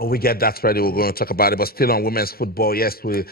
When we get that ready, we're going to talk about it. But still on women's football, yes, we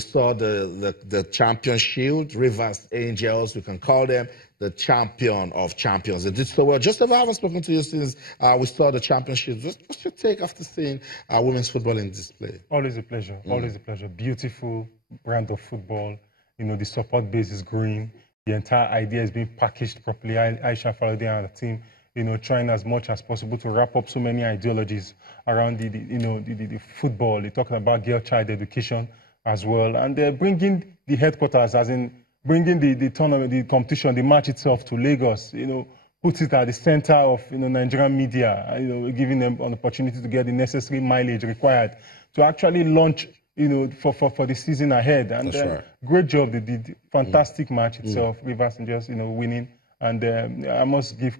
saw the champion shield, Rivers Angels, we can call them the champion of champions. They did so well. Just as I haven't spoken to you since we saw the championship. What's your take after seeing women's football in display? Always a pleasure. Always a pleasure. Beautiful brand of football. You know, the support base is growing. The entire idea is being packaged properly. Aisha Falode and the team, you know, trying as much as possible to wrap up so many ideologies around the football. They're talking about girl-child education as well, and they're bringing the headquarters, as in bringing the tournament, the competition, the match itself to Lagos. You know, puts it at the center of Nigerian media. You know, giving them an opportunity to get the necessary mileage required to actually launch. You know, for the season ahead, and right. Great job. They did fantastic match itself. Rivers and just winning, and I must give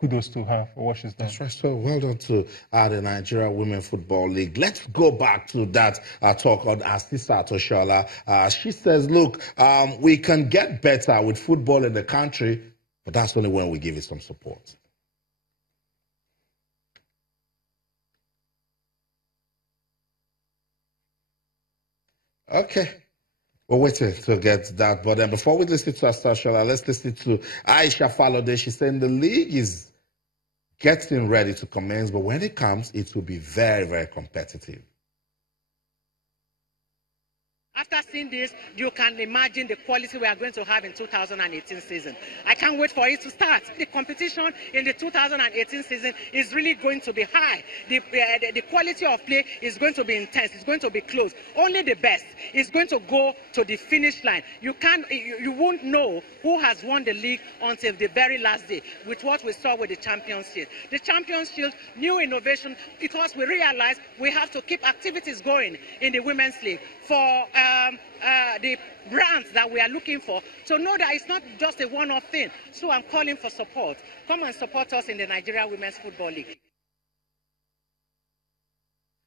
kudos to her for what she's done. That's right. So well done to the Nigeria Women Football League. Let's go back to that talk on Asisa Toshola. She says, look, we can get better with football in the country, but that's only when we give it some support. Okay. We're waiting to get that. But then before we listen to Astashola, let's listen to Aisha Falode. She's saying the league is getting ready to commence, but when it comes, it will be very, very competitive. After seeing this, you can imagine the quality we are going to have in 2018 season. I can't wait for it to start. The competition in the 2018 season is really going to be high. The quality of play is going to be intense. It's going to be close. Only the best is going to go to the finish line. You won't know who has won the league until the very last day with what we saw with the Champions Shield. The Champions Shield, new innovation, because we realized we have to keep activities going in the Women's League for the brands that we are looking for, so know that it's not just a one-off thing. So I'm calling for support. Come and support us in the Nigeria Women's Football League.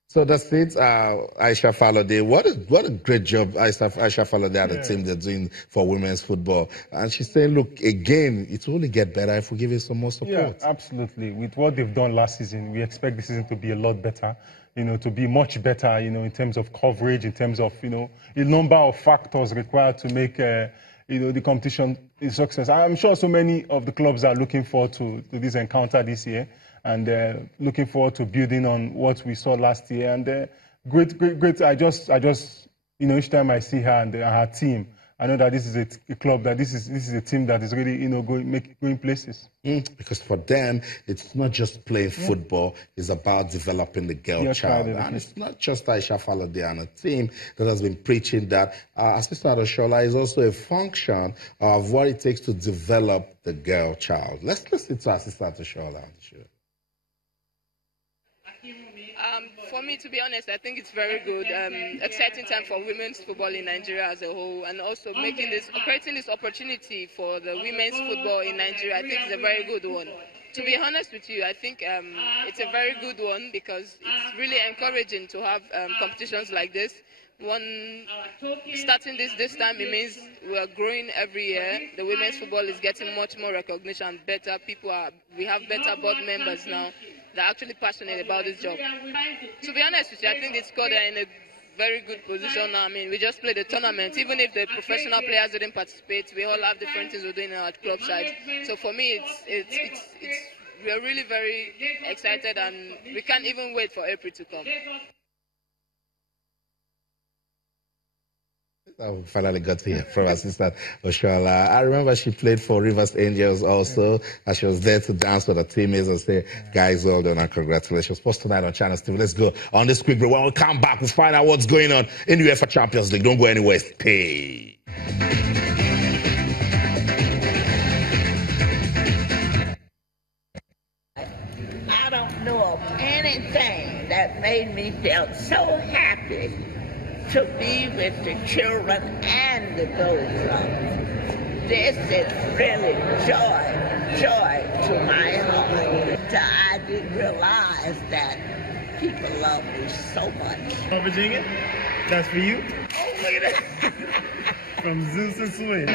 So that's it, Aisha Falode. What a great job Aisha Falode and the team they're doing for women's football. And she's saying, look, again, it will only get better if we give it some more support. Yeah, absolutely. With what they've done last season, we expect this season to be a lot better. To be much better, in terms of coverage, in terms of, the number of factors required to make, the competition a success. I'm sure so many of the clubs are looking forward to this encounter this year, and looking forward to building on what we saw last year. And great. I just, each time I see her and her team, I know that this is a club, that this is a team that is really, going places. Because for them, it's not just playing football, it's about developing the girl child. And it's not just Aisha Falode and a team that has been preaching that Assistant Oshola is also a function of what it takes to develop the girl child. Let's listen to Assistant Oshola on the show. For me, to be honest, I think it's very good. Exciting time for women's football in Nigeria as a whole, and also creating this opportunity for the women's football in Nigeria. I think it's a very good one. To be honest with you, I think it's a very good one because it's really encouraging to have competitions like this. Starting this time, it means we are growing every year. The women's football is getting much more recognition, better people we have better board members now. They're actually passionate about this job. To be honest with you, I think it's got in a very good position now. I mean, we just played the tournament. Even if the professional players didn't participate, we all have different things we're doing in our club side. So for me, we're really very excited, and we can't even wait for April to come. I finally got to hear from Assistant Oshola. I remember she played for Rivers Angels also, and she was there to dance with her teammates and say, guys, well done and congratulations. Post tonight on Channel TV. Let's go on this quick break. When we come back, we'll find out what's going on in the UEFA Champions League. Don't go anywhere. Stay. I don't know of anything that made me feel so happy to be with the children and the grown-ups. This is really joy to my heart. I didn't realize that people love me so much. From Virginia, that's for you. Oh, look at that. From Zeus and Swing.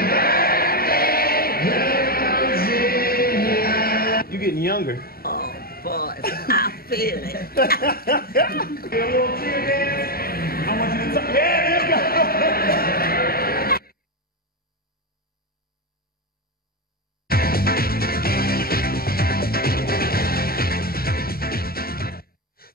You're getting younger. for it. I feel it. I want you to talk. Yeah, there you go.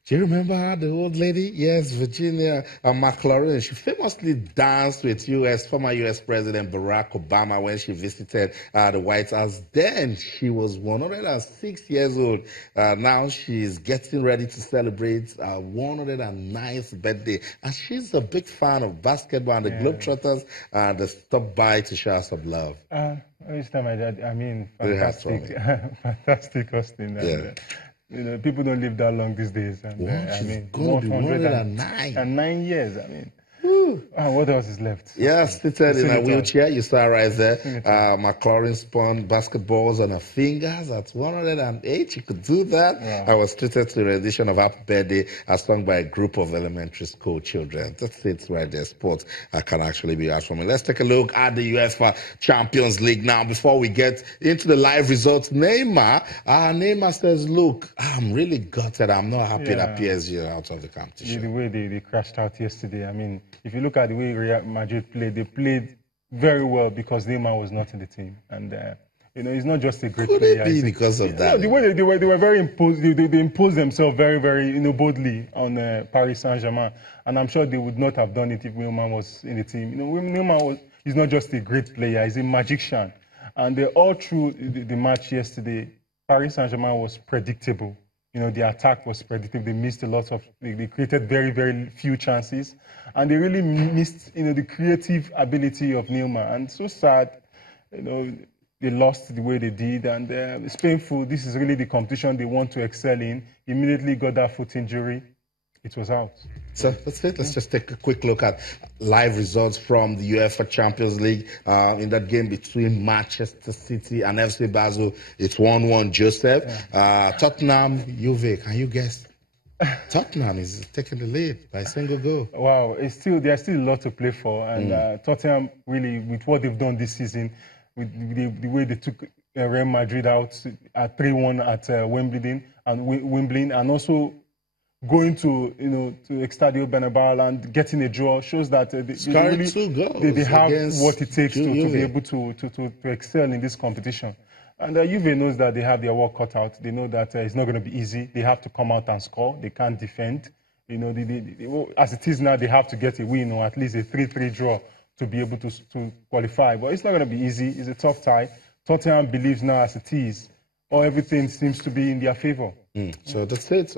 Do you remember her, the old lady? Yes, Virginia McLaurin. She famously danced with former U.S. President Barack Obama when she visited the White House. Then she was 106 years old. Now she's getting ready to celebrate her 109th birthday. And she's a big fan of basketball and the Globetrotters. They stopped by to show us some love. Each time I mean, fantastic, fantastic hosting. Yeah. You know, people don't live that long these days. And, I mean, 109. And 9 years, I mean. What else is left? Yeah, seated in a wheelchair. You saw right there. McLaurin spun basketballs on her fingers at 108. She could do that. Wow. I was treated to a rendition of Happy Birthday as sung by a group of elementary school children. That's it right there. Sports can actually be asked for me. Let's take a look at the UEFA Champions League now. Before we get into the live results, Neymar says, look, I'm really gutted. I'm not happy that PSG are out of the competition. The way they crashed out yesterday, I mean, if you look at the way Real Madrid played, they played very well because Neymar was not in the team. And, you know, he's not just a great player. Could it be because of that? No, the way they were very imposed, they imposed themselves very, very, you know, boldly on Paris Saint-Germain. And I'm sure they would not have done it if Neymar was in the team. You know, Neymar he's not just a great player, he's a magician. And all through the match yesterday, Paris Saint-Germain was predictable. You know, the attack was predictable. They missed a lot of, they created very, very few chances. And they really missed, you know, the creative ability of Neymar. And so sad, you know, they lost the way they did. And it's painful. This is really the competition they want to excel in. Immediately got that foot injury. It was out. So that's it. Let's just take a quick look at live results from the UEFA Champions League. In that game between Manchester City and FC Basel, it's 1-1, Joseph. Tottenham, Juve, can you guess? Tottenham is taking the lead by a single goal. Wow, there's still a lot to play for. And Tottenham, really, with what they've done this season, with the way they took Real Madrid out at 3-1 at Wimbledon, and also going to, you know, to Estadio Bernabeu and getting a draw shows that they have what it takes to be able to excel in this competition. And Juve knows that they have their work cut out. They know that it's not going to be easy. They have to come out and score. They can't defend. You know, as it is now, they have to get a win or at least a 3-3 draw to be able to qualify. But it's not going to be easy. It's a tough tie. Tottenham believes now as it is, everything seems to be in their favor. So that's it.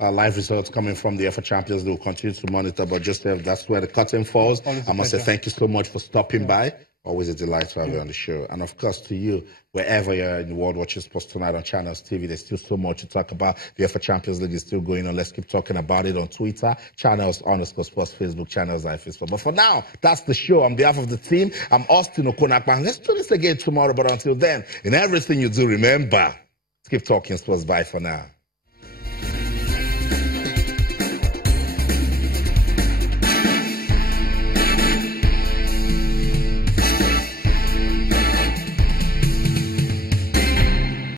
Live results coming from the UEFA Champions League. We'll continue to monitor, but just that's where the curtain falls. I must say thank you so much for stopping by. Always a delight to have you on the show. And of course, to you, wherever you're in the world watching Sports Tonight on Channels TV, there's still so much to talk about. The UEFA Champions League is still going on. Let's keep talking about it on Twitter, Channels_Sports, Facebook, Channels iFacebook. But for now, that's the show. On behalf of the team, I'm Austin Okonakpan. Let's do this again tomorrow. But until then, in everything you do, remember, keep talking sports. Bye for now.